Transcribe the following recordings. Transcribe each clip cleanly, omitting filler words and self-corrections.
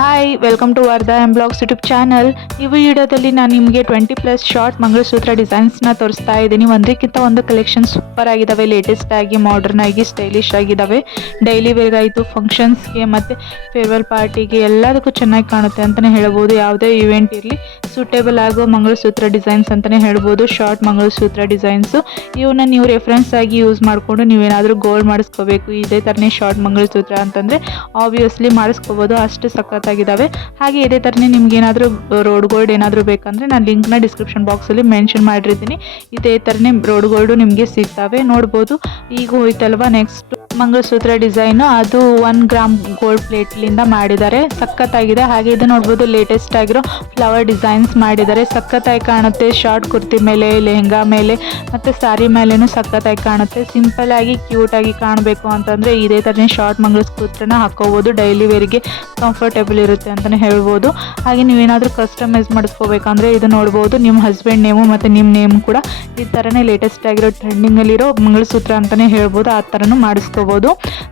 Hi, welcome to Vardha M blogs YouTube channel. ಈ ವಿಡಿಯೋದಲ್ಲಿ ನಾನು ನಿಮಗೆ 20+ ಶಾರ್ಟ್ ಮಂಗಳಸೂತ್ರ ಡಿಸೈನ್ಸ್ನ ತೋರಿಸ್ತಾ ಇದ್ದೀನಿ. ಒಂದಕ್ಕಿಂತ ಒಂದು ಕಲೆಕ್ಷನ್ ಸೂಪರ್ ಆಗಿದ್ದಾವೆ, ಲೇಟೆಸ್ಟ್ ಆಗಿ, ಮಾಡರ್ನ್ ಆಗಿ, ಸ್ಟೈಲಿಶ್ ಆಗಿದ್ದಾವೆ. ಡೈಲಿ ವೇರ್ಗಾಯಿತು, ಫಂಕ್ಷನ್ಸ್ಗೆ ಮತ್ತು ಫೇರ್ವೆಲ್ ಪಾರ್ಟಿಗೆ ಎಲ್ಲದಕ್ಕೂ ಚೆನ್ನಾಗಿ ಕಾಣುತ್ತೆ ಅಂತಲೇ ಹೇಳ್ಬೋದು. ಯಾವುದೇ ಇವೆಂಟ್ ಇರಲಿ ಸೂಟೇಬಲ್ ಆಗೋ ಮಂಗಳಸೂತ್ರ ಡಿಸೈನ್ಸ್ ಅಂತಲೇ ಹೇಳ್ಬೋದು. ಶಾರ್ಟ್ ಮಂಗಳಸೂತ್ರ ಡಿಸೈನ್ಸು ಇವನ್ನ ನೀವು ರೆಫರೆನ್ಸ್ ಆಗಿ ಯೂಸ್ ಮಾಡಿಕೊಂಡು ನೀವೇನಾದರೂ ಗೋಲ್ಡ್ ಮಾಡಿಸ್ಕೋಬೇಕು, ಇದೇ ಥರನೇ ಶಾರ್ಟ್ ಮಂಗಳಸೂತ್ರ ಅಂತಂದರೆ ಆಬ್ವಿಯಸ್ಲಿ ಮಾಡಿಸ್ಕೋಬೋದು. ಅಷ್ಟು ಸಖತ್ತಾಗಿದ್ದಾವೆ. ಹಾಗೆ ಇದೇ ಥರನೇ ನಿಮ್ಗೆ ಏನಾದರೂ ರೋಡ್ ಗೋಲ್ಡ್ ಏನಾದರೂ ಬೇಕಂದರೆ ನಾನು ಲಿಂಕ್ನ ಡಿಸ್ಕ್ರಿಪ್ಷನ್ ಬಾಕ್ಸಲ್ಲಿ ಮೆನ್ಷನ್ ಮಾಡಿರ್ತೀನಿ. ಇದೇ ಥರನೇ ರೋಡ್ ಗೋಲ್ಡು ನಿಮಗೆ ಸಿಗ್ತವೆ, ನೋಡ್ಬೋದು. ಈಗ ಹೋಯ್ತಲ್ವ ನೆಕ್ಸ್ಟ್ ಮಂಗಳಸೂತ್ರ ಡಿಸೈನು, ಅದು 1 ಗ್ರಾಮ್ ಗೋಲ್ಡ್ ಪ್ಲೇಟ್ಲಿಂದ ಮಾಡಿದ್ದಾರೆ, ಸಖತ್ತಾಗಿದೆ. ಹಾಗೆ ಇದು ನೋಡ್ಬೋದು, ಲೇಟೆಸ್ಟ್ ಆಗಿರೋ ಫ್ಲವರ್ ಡಿಸೈನ್ಸ್ ಮಾಡಿದ್ದಾರೆ, ಸಖತ್ತಾಗಿ ಕಾಣುತ್ತೆ. ಶಾರ್ಟ್ ಕುರ್ತಿ ಮೇಲೆ, ಲೆಹಂಗಾ ಮೇಲೆ ಮತ್ತು ಸ್ಯಾರಿ ಮೇಲೇನೂ ಸಖತ್ತಾಗಿ ಕಾಣುತ್ತೆ. ಸಿಂಪಲ್ ಆಗಿ ಕ್ಯೂಟಾಗಿ ಕಾಣಬೇಕು ಅಂತಂದರೆ ಇದೇ ಥರನೇ ಶಾರ್ಟ್ ಮಂಗಳಸೂತ್ರನ ಹಾಕೋಬೋದು. ಡೈಲಿ ವೇರಿಗೆ ಕಂಫರ್ಟೇಬಲ್ ಇರುತ್ತೆ ಅಂತಲೇ ಹೇಳ್ಬೋದು. ಹಾಗೆ ನೀವೇನಾದರೂ ಕಸ್ಟಮೈಸ್ ಮಾಡಿಸ್ಕೋಬೇಕಂದ್ರೆ ಇದು ನೋಡ್ಬೋದು, ನಿಮ್ಮ ಹಸ್ಬೆಂಡ್ ನೇಮು ಮತ್ತು ನಿಮ್ಮ ನೇಮ್ ಕೂಡ ಈ ಥರನೇ ಲೇಟೆಸ್ಟ್ ಆಗಿರೋ ಟ್ರೆಂಡಿಂಗಲ್ಲಿರೋ ಮಂಗಳಸೂತ್ರ ಅಂತಲೇ ಹೇಳ್ಬೋದು. ಆ ಥರನೂ ಮಾಡಿಸ್ಕೋಬೋದು.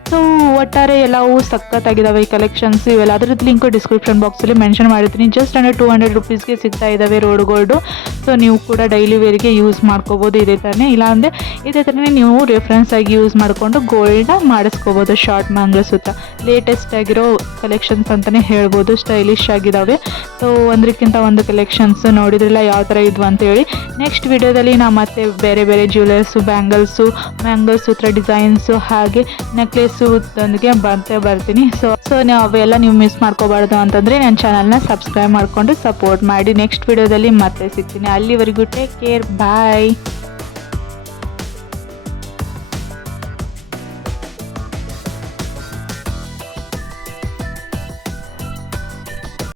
ಸೊ ಒಟ್ಟಾರೆ ಎಲ್ಲವೂ ಸಖತ್ತಾಗಿದ್ದಾವೆ ಈ ಕಲೆಕ್ಷನ್ಸ್. ಇವೆಲ್ಲದ್ರದ್ದು ಲಿಂಕು ಡಿಸ್ಕ್ರಿಪ್ಷನ್ ಬಾಕ್ಸಲ್ಲಿ ಮೆನ್ಷನ್ ಮಾಡಿರ್ತೀನಿ. ಜಸ್ಟ್ ಅಂದರೆ 200 ರುಪೀಸ್ಗೆ ಸಿಗ್ತಾ ಇದ್ದಾವೆ ರೋಡ್ ಗೋಲ್ಡು. ಸೊ ನೀವು ಕೂಡ ಡೈಲಿ ವೇರಿಗೆ ಯೂಸ್ ಮಾಡ್ಕೋಬೋದು ಇದೇ ಥರನೇ. ಇಲ್ಲಾಂದರೆ ಇದೇ ಥರನೇ ನೀವು ರೆಫರೆನ್ಸ್ ಆಗಿ ಯೂಸ್ ಮಾಡಿಕೊಂಡು ಗೋಲ್ಡ್ನ ಮಾಡಿಸ್ಕೋಬೋದು. ಶಾರ್ಟ್ ಮಂಗಳಸೂತ್ರ ಲೇಟೆಸ್ಟ್ ಆಗಿರೋ ಕಲೆಕ್ಷನ್ಸ್ ಅಂತಲೇ ಹೇಳ್ಬೋದು, ಸ್ಟೈಲಿಶ್ ಆಗಿದ್ದಾವೆ. ಸೊ ಒಂದಕ್ಕಿಂತ ಒಂದು ಕಲೆಕ್ಷನ್ಸ್ ನೋಡಿದ್ರಲ್ಲ ಯಾವ ಥರ ಇದ್ವು ಅಂತೇಳಿ. ನೆಕ್ಸ್ಟ್ ವಿಡಿಯೋದಲ್ಲಿ ನಾನು ಮತ್ತೆ ಬೇರೆ ಬೇರೆ ಜ್ಯುವೆಲರ್ಸು, ಬ್ಯಾಂಗಲ್ಸು, ಮಂಗಳಸೂತ್ರ ಡಿಸೈನ್ಸು ಹಾಗೆ ನೆಕ್ಲೆಸ್ಸು ಒಂದಿಗೆ ಬರ್ತೀನಿ. ಸೊ ಅವೆಲ್ಲ ನೀವು ಮಿಸ್ ಮಾಡ್ಕೋಬಾರ್ದು ಅಂತಂದರೆ ನನ್ನ ಚಾನಲ್ನ ಸಬ್ಸ್ಕ್ರೈಬ್ ಮಾಡಿಕೊಂಡು ಸಪೋರ್ಟ್ ಮಾಡಿ. ನೆಕ್ಸ್ಟ್ ವಿಡಿಯೋದಲ್ಲಿ ಮತ್ತೆ ಸಿಗ್ತೀನಿ. ಅಲ್ಲಿವರೆಗೂ ಟೇಕ್ ಕೇರ್, ಬಾಯ್.